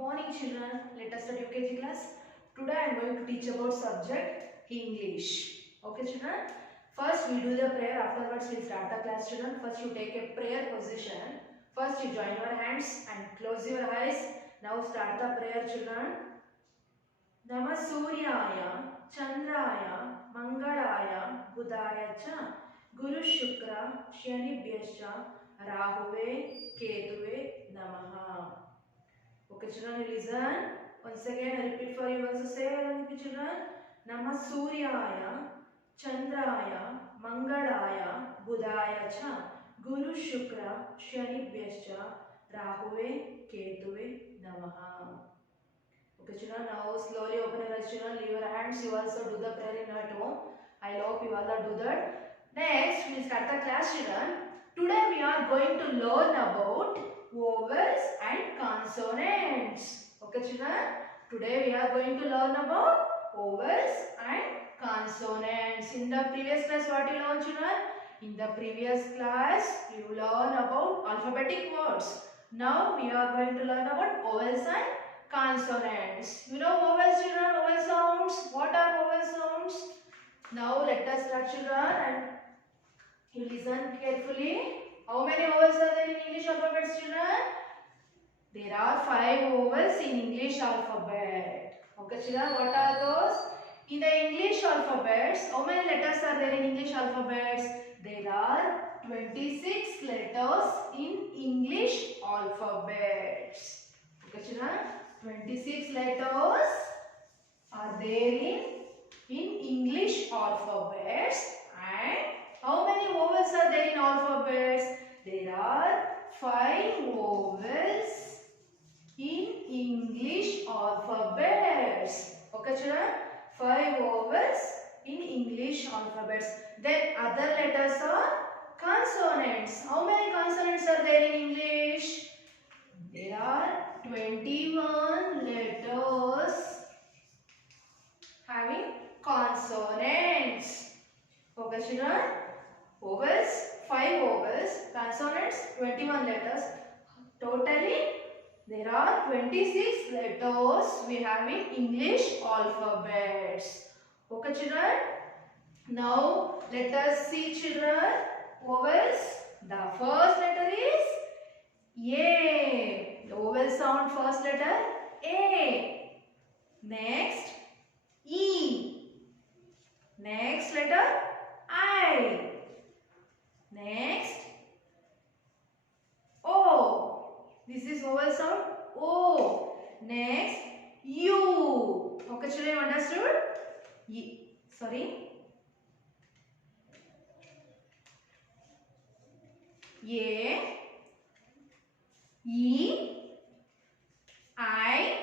Morning children, let us start UKG class. Today I am going to teach about subject English. Okay children, first we do the prayer, afterwards we start the class children. First you take a prayer position. First you join your hands and close your eyes. Now start the prayer children. Nama Suryaya Chandraya Mangalaya Budaya cha Guru Shukra Shanibhyascha Rahuve Ketuve Namaha. Okay children, listen. Once again I repeat for you. Also say along with me children. Nama Suryaya Chandraya Mangalaya Budaya cha Guru Shukra Shanibhyascha Rahuve Ketuve Namaha. Okay children, now slowly open your eyes children. Leave your hands. You also do the prayer in at home. I hope you all do that. Next we start the class children. Today we are going to learn about vowels and consonants. Okay children, today we are going to learn about vowels and consonants. In the previous class what you learned children? In the previous class you learn about alphabetic words. Now we are going to learn about vowels and consonants. You know vowels children, vowel sounds. What are vowel sounds? Now let us start children and you listen carefully. How many vowels are there in English alphabet children? There are 5 vowels in English alphabet. Okay children, what are those? In the English alphabets, how many letters are there in English alphabets? There are 26 letters in English alphabets. Okay children, 26 letters are there in English alphabets. And how many vowels are there in alphabets? There are 5 vowels in English alphabets. Okay children, 5 vowels in English alphabets. Then other letters are consonants. How many consonants are there in English? There are 21 letters having consonants. Okay children, vowels 5 vowels, consonants 21 letters. Totally there are 26 letters we have in English alphabets. Okay children, now let us see children vowels. The first letter is A. The vowel sound first letter A. Next E. Next letter I. Next O. This is vowel sound O. Next U. Okay children, you understood? A, E, I,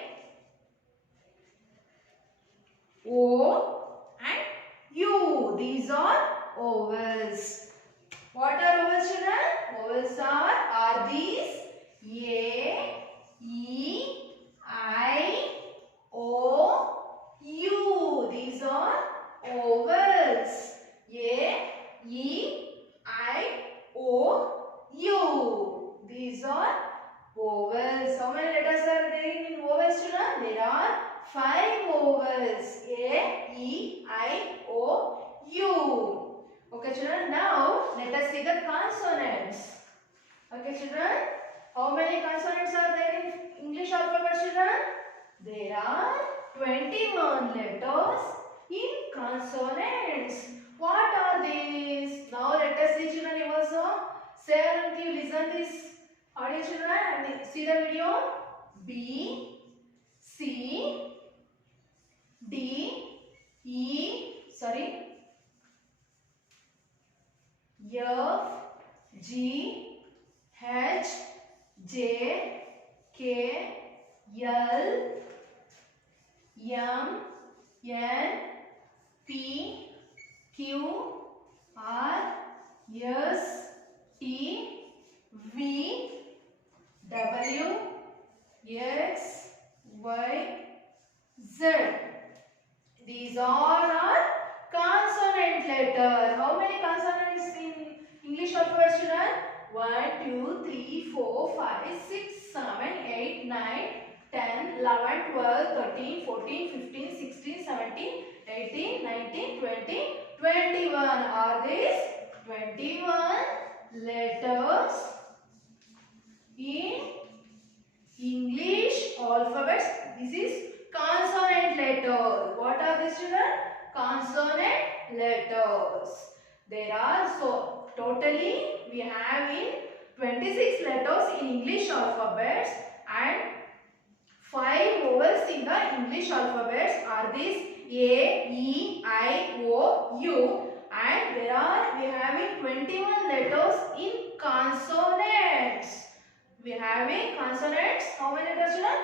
O and U. These are vowels. What are vowels children? Vowels are these A, E, I, O, U. These are vowels. A, E, I, O, U. These are vowels. How many letters are there in vowels children? There are 5 vowels. A, E, I, O, U. Okay children, now let us see the consonants. Okay children, how many consonants are there in English alphabet children? There are 21 letters in consonants. What are these? Now let us see children, you also say along with you, listen this audio children and see the video. B, C, D, F, G, H, J, K, L, M, N, P, Q, R, S, T, V, W, X, Y, Z. These all are consonant letters. How many consonants in English alphabet children? 1, 2, 3, 4, 5, 6, 7, 8, 9, 10, 11, 12, 13, 14, 15, 16, 17, 18, 19, 20, 21. Are these 21 letters in English alphabets? This is consonant letters. What are these, children? Consonant letters. There are, so totally we have in 26 letters in English alphabets and 5 vowels in the English alphabets are these A, E, I, O, U, and we having 21 letters in consonants. We having consonants. How many letters, children?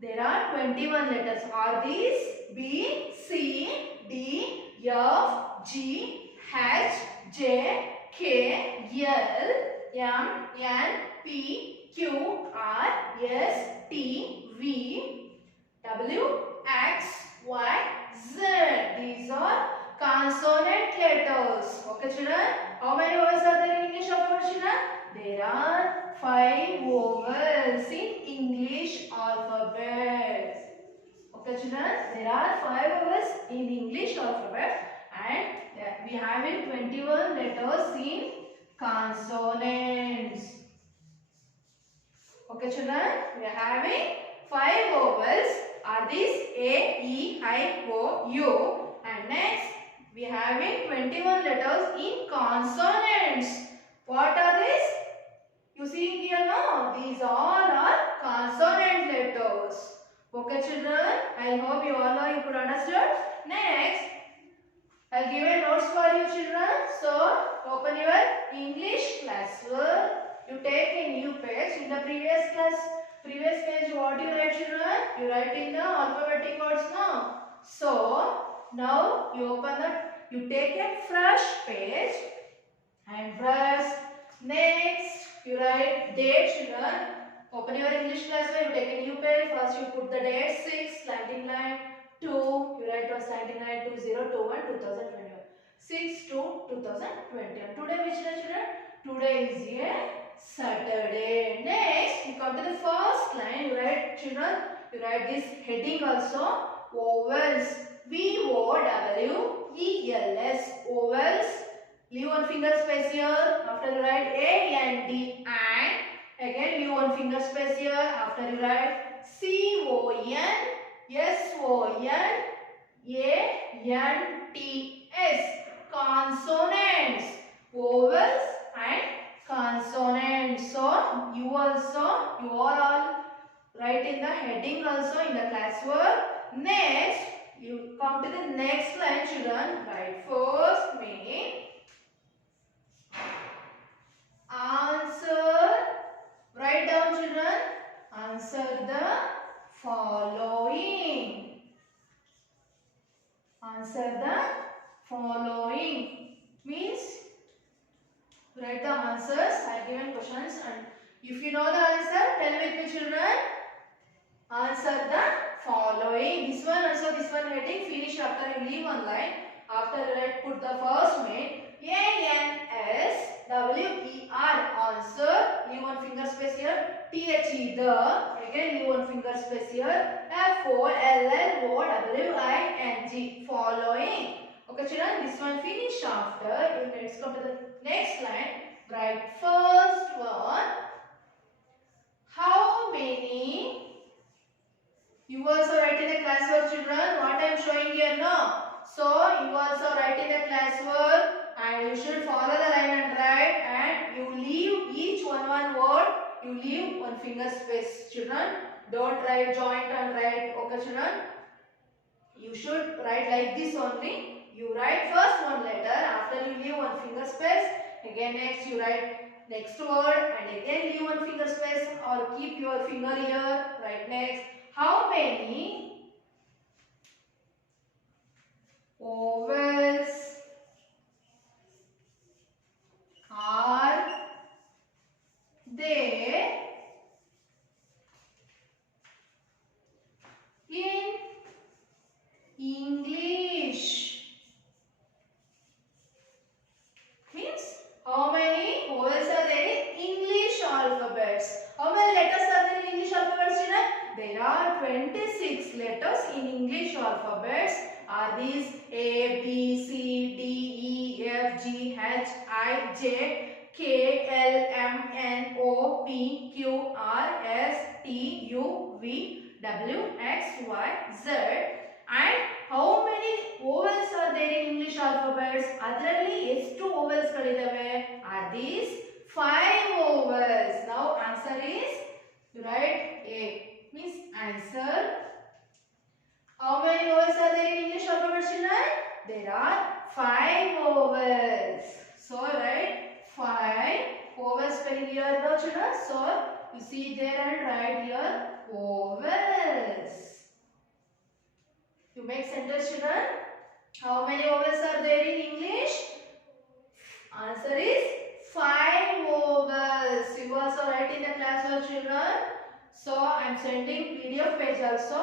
There are 21 letters. Are these B, C, D, F, G, H, J, K, L, M, N, P, Q, R, S, T, V, W, X, Y, Z. These are consonant letters. Okay, children? How many vowels are there in English alphabet, children? There are 5 vowels in English alphabet. Okay, children? There are 5 vowels in English alphabet and we have 21 letters in consonants. Okay, children? We are having 5 vowels. Are these A, E, I, O, U. And next, we are having 21 letters in consonants. What are these? You see here, no? These all are consonant letters. Okay, children? I hope you all know, you could understand. Next, I'll give a notes for you, children. So, open your English classwork. You take a new page. In the previous page, what do you write, children? You write in the alphabetic words, no? So, now you you take a fresh page and first, next, you write date, children. Open your English classwork. You take a new page. First, you put the date 6, slanting line 2. You write on slanting line 2021, 2021. 6 to 2021. Today, which day, children? Today is a Saturday. Next, you come to the first line. You write, children, you write this heading also. Vowels. V-O-W-E-L-S. Vowels. Leave one finger space here. After you write A and D and. Again, leave one finger space here. After you write C-O-N-S-O-N-A-N-T-S. Consonants. Vowels and consonants. So, you are all write in the heading also in the classwork. Next, you come to the next line, children. Write first main. Answer. Write down, children. Answer the following. Answer the following. Means write the answers. I have given questions and if you know the answer, tell with me, children. Answer the following. This one also, this one heading. Finish after you leave one line. After you write, put the first main. A-N-S-W-E-R. Answer. Leave one finger space here. T-H-E. The. Again, leave one finger space here. F-O-L-L-O-W-I-N-G. Following. Okay, children. This one finish after. Let's come to the next line. Write first one. How many? You also write in the classwork, children. What I am showing here, no? So, you also write in the classwork and you should follow the line and write and you leave each one word. You leave one finger space, children. Don't write joint and write, okay, children? You should write like this only. You write first one letter. After you leave one finger space. Again, next you write next word and again leave one finger space or keep your finger here. Write next. How many vowels are there in English? Means how many vowels are there in English alphabets? How many letters are there in English alphabets, children? There are letters in English alphabets are these A, B, C, D, E, F, G, H, I, J, K, L, M, N, O, P, Q, R, S, T, U, V, W, X, Y, Z. And how many vowels are there in English alphabets? ಅದರಲ್ಲಿ ಎಷ್ಟು vowels ಗಳಿದಾವೆ? Are these 5 vowels? Now answer is, you write A means answer. How many vowels are there in English alphabet, children? There are 5 vowels. So write 5 vowels spelling here, no children. So you see there and write here vowels. You make sentence, children. How many vowels are there in English? Answer is 5 vowels. You also write in the class, children. So I am sending PDF page also.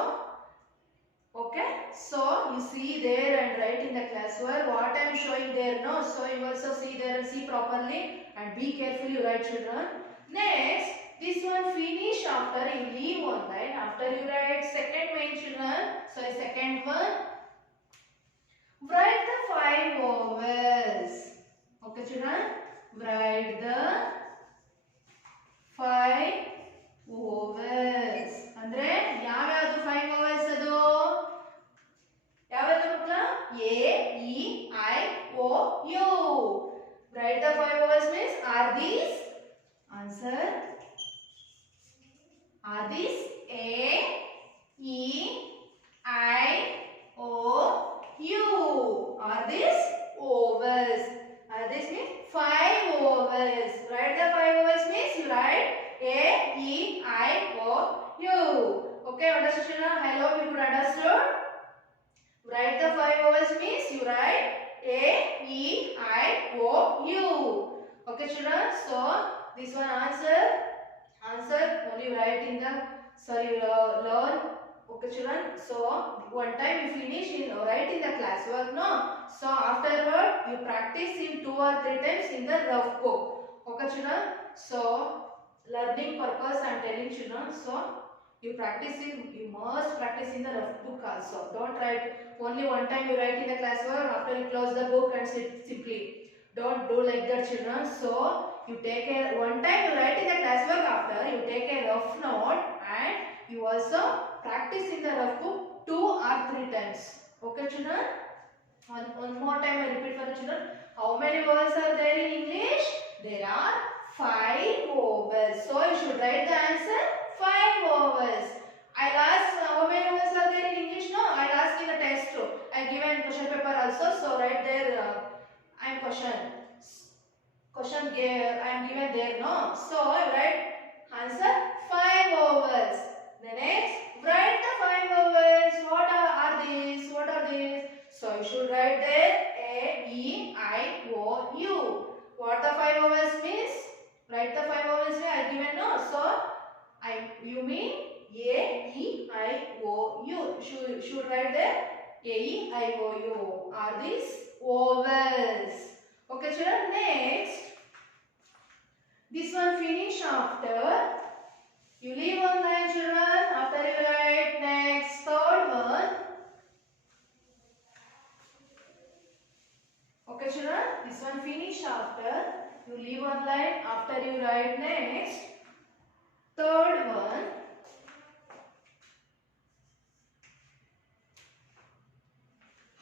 Okay, so you see there and write in the class where what I am showing there, no? So you also see there and see properly and be careful, you write, children. Next, this one finish after you leave one line. After you write second main, children. So second one, write the 5 vowels. Okay, children, write the 5 vowels. Andre ಯಾವ್ಯಾವುದು 5 vowels ಅದು? ಯಾವ್ಯಾವುದು ಮಕ್ಕಳ? A, E, I, O, U. Write the 5 vowels means are these? Answer. Are these A, E, I, O, U? Are these vowels? Are these means 5 vowels? Write the 5 vowels means you write A, E, I, O, U. Okay, understood? I hope you could understood. Write the 5 vowels means you write A, E, I, O, U. Okay, children. So this one answer only write in the learn. Okay, children. So one time you finish in write in the classwork, no? So afterward you practice in 2 or 3 times in the rough book. Okay, children. So learning purpose I am telling, children. So you must practice in the rough book also. Don't write only one time you write in the classwork, after you close the book and sit simply. Don't do like that, children. So you take one time you write in the classwork, after you take a rough note and you also practice in the rough book 2 or 3 times. Okay, children. One more time I repeat for the children. How many vowels are there in English? There are 5 vowels. So you should write the answer 5 vowels. I'll ask how many vowels are there in English? No, I'll ask in the test too. I given question paper also. So write there. I am question I am given there. No. So I write answer 5 vowels. The next, write the 5 vowels. What are these? What are these? So you should write there A, E, I, O, U. What the 5 vowels means? Write the 5 vowels I given, no? So you mean A, E, I, O, U. Should write there A, E, I, O, U. Are these vowels? Okay, children. Next, this one finish after you leave one line, children. After you write next third one. Okay, children. This one finish after you leave one line. After you write next third one.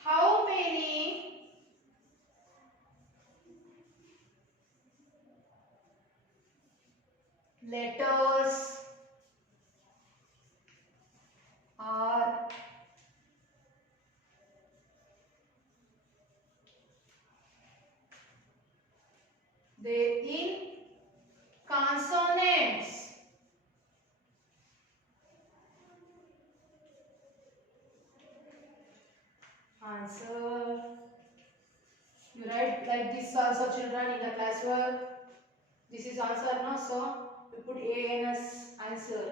How many letters are there in consonants? Answer. You write like this also, children, in the classwork. This is answer, no? So you put A N S answer.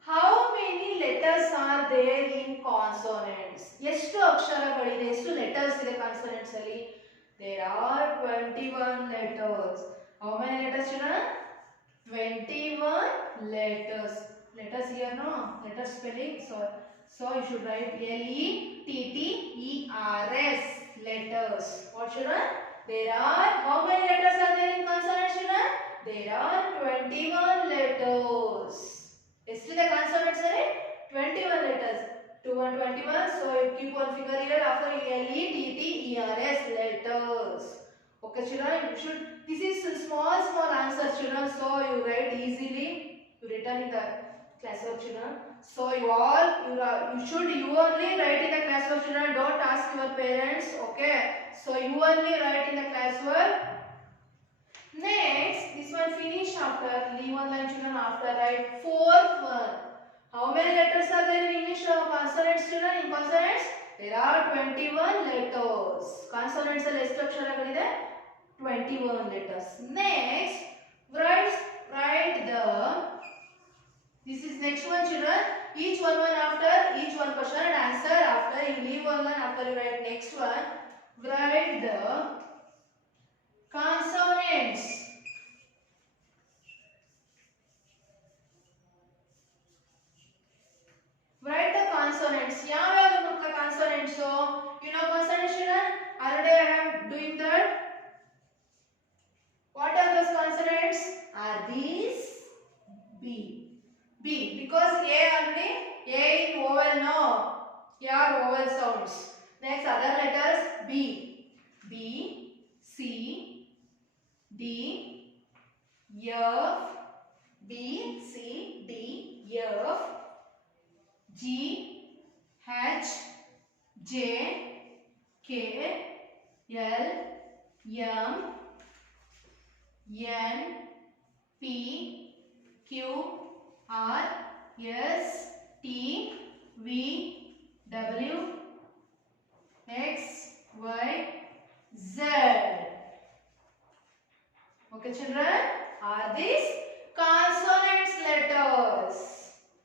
How many letters are there in consonants? ಎಷ್ಟು ಅಕ್ಷರಗಳಿದೆ, ಎಷ್ಟು letters ಇದೆ consonants ಅಲ್ಲಿ? There are 21 letters. How many letters, children? 21 letters. Letters here, no? Letter spelling. So So you should write Letters. Letters. What children? There are, how many letters are there in consonant children? There are 21 letters. Yesterday the consonants are 21 letters. 21. So you keep one figure here after Letters. Letters. Okay children, you should, this is small answers children, so you write easily, you written in the classwork children. So you only write in the classwork children, don't ask your parents, okay? So you only write in the classwork. Next, this one finish after, leave one line children after, write fourth one. How many letters are there in English consonants children? In consonants, there are 21 letters. Consonants are ಎಷ್ಟು ಅಕ್ಷರಗಳಿದೆ? 21 letters. Next, write the, this is next one children, each one after, each one question and answer after, you leave one after you write next one. Write the consonants. Write the consonants. ಯಾವ್ಯಾವುದು ಮಕ್ಕಳ consonants? So you know consonants children? Already I am doing that. What are those consonants? Are these B? B, because A only, A in vowel no. Here are vowel sounds. Next other letters B. B, C, D, F, B, C, D, F, G, H, J, K, L, M, N, P, Q, R, S, T, V, W, X, Y, Z. Okay children, are these consonants letters?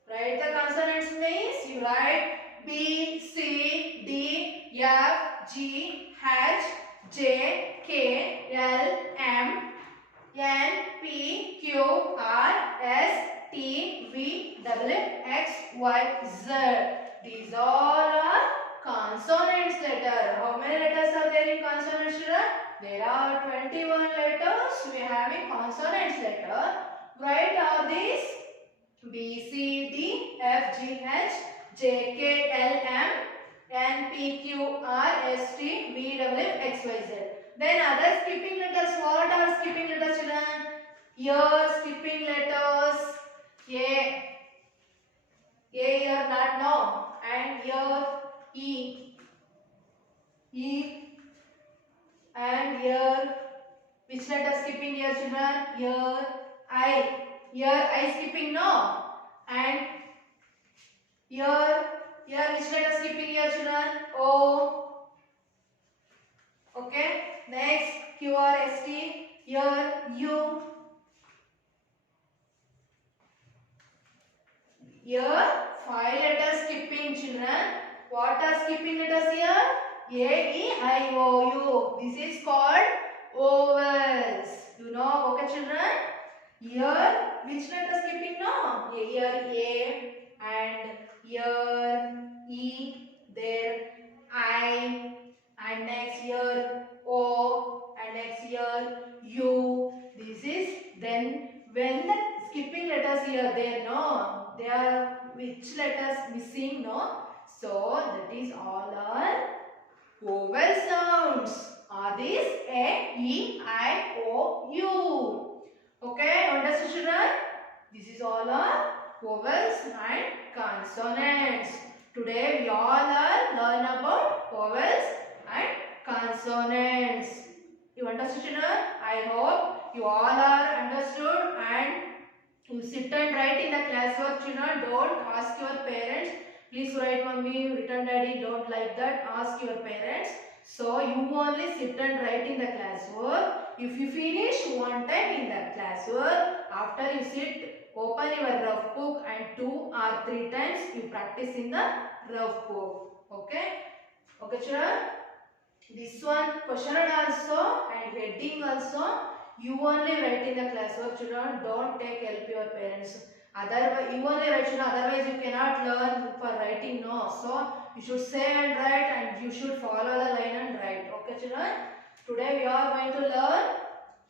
Write the consonants means you write B, C, D, F, G, H, J, K, L, M, N, P, Q, R, S, T, V, W, X, Y, Z. These all are consonants letter. How many letters are there in consonants children? There are 21 letters we have in consonants letter. Write all these B, C, D, F, G, H, J, K, L, M, N, P, Q, R, S, T, V, W, X, Y, Z. Then other skipping letters. What are skipping letters children? Here skipping letters. A here not no. And here E. And here which letter skipping here children? Here I. Here I skipping no. And here which letter skipping here children? O. Okay. Next Q, R, S, T. Here U. Here 5 letters skipping children. What are skipping letters here? A, E, I, O, U. This is called vowels. You know, okay children? Here which letter skipping no? Here A and here E, there I, and next here O, and next here U. This is, then when the skipping letters here there no, they are which letters missing no? So that is all are vowel sounds. Are these A, E, I, O, U? Okay, understood children? This is all are vowels and consonants. Today we all are learn about vowels and consonants. You understood children? I hope you all are understood, and you sit and write in the classwork children. Don't ask your parents. Please write mommy, written daddy. Don't like that. Ask your parents. So you only sit and write in the classwork. If you finish one time in the classwork, after you sit, open your rough book and 2 or 3 times you practice in the rough book. Okay? Okay children? This one question also and heading also you only write in the classwork children. Don't take help your parents. Otherwise, you only write children. Otherwise, you cannot learn for writing. No. So you should say and write, and you should follow the line and write. Okay, children. Today we are going to learn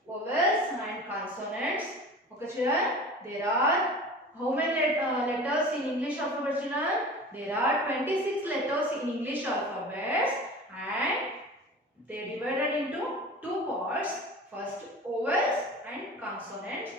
vowels and consonants. Okay, children. There are how many letters in English alphabet, children? There are 26 letters in English alphabets, and they divided into two parts. First, vowels and consonants.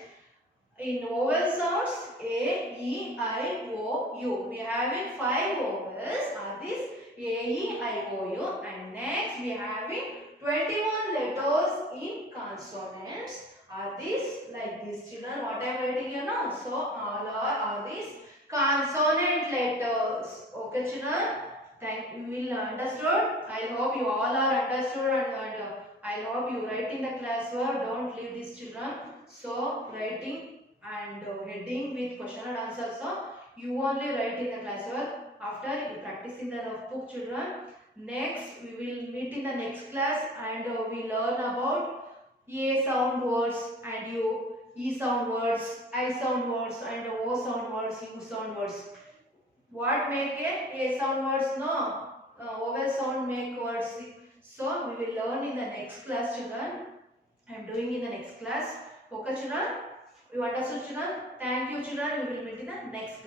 In vowel sounds, A, E, I, O, U. We have it 5 vowels are this A, E, I, O, U. And next we have it 21 letters in consonants are these like this, children. What I am writing here now? So all are these consonant letters. Okay, children. Thank you. Will understood. I hope you all are understood, and I hope you write in the classwork. Don't leave these, children. So writing and heading with question and answer. So you only write in the classwork after you practice in the rough book, children. Next we will meet in the next class, and we learn about A sound words and U, E sound words, I sound words, and O sound words, U sound words. What make a sound words? No, vowel sound make words. So we will learn in the next class, children. I am doing in the next class. Okay, children. You understood, children? Thank you, children. We will meet in the next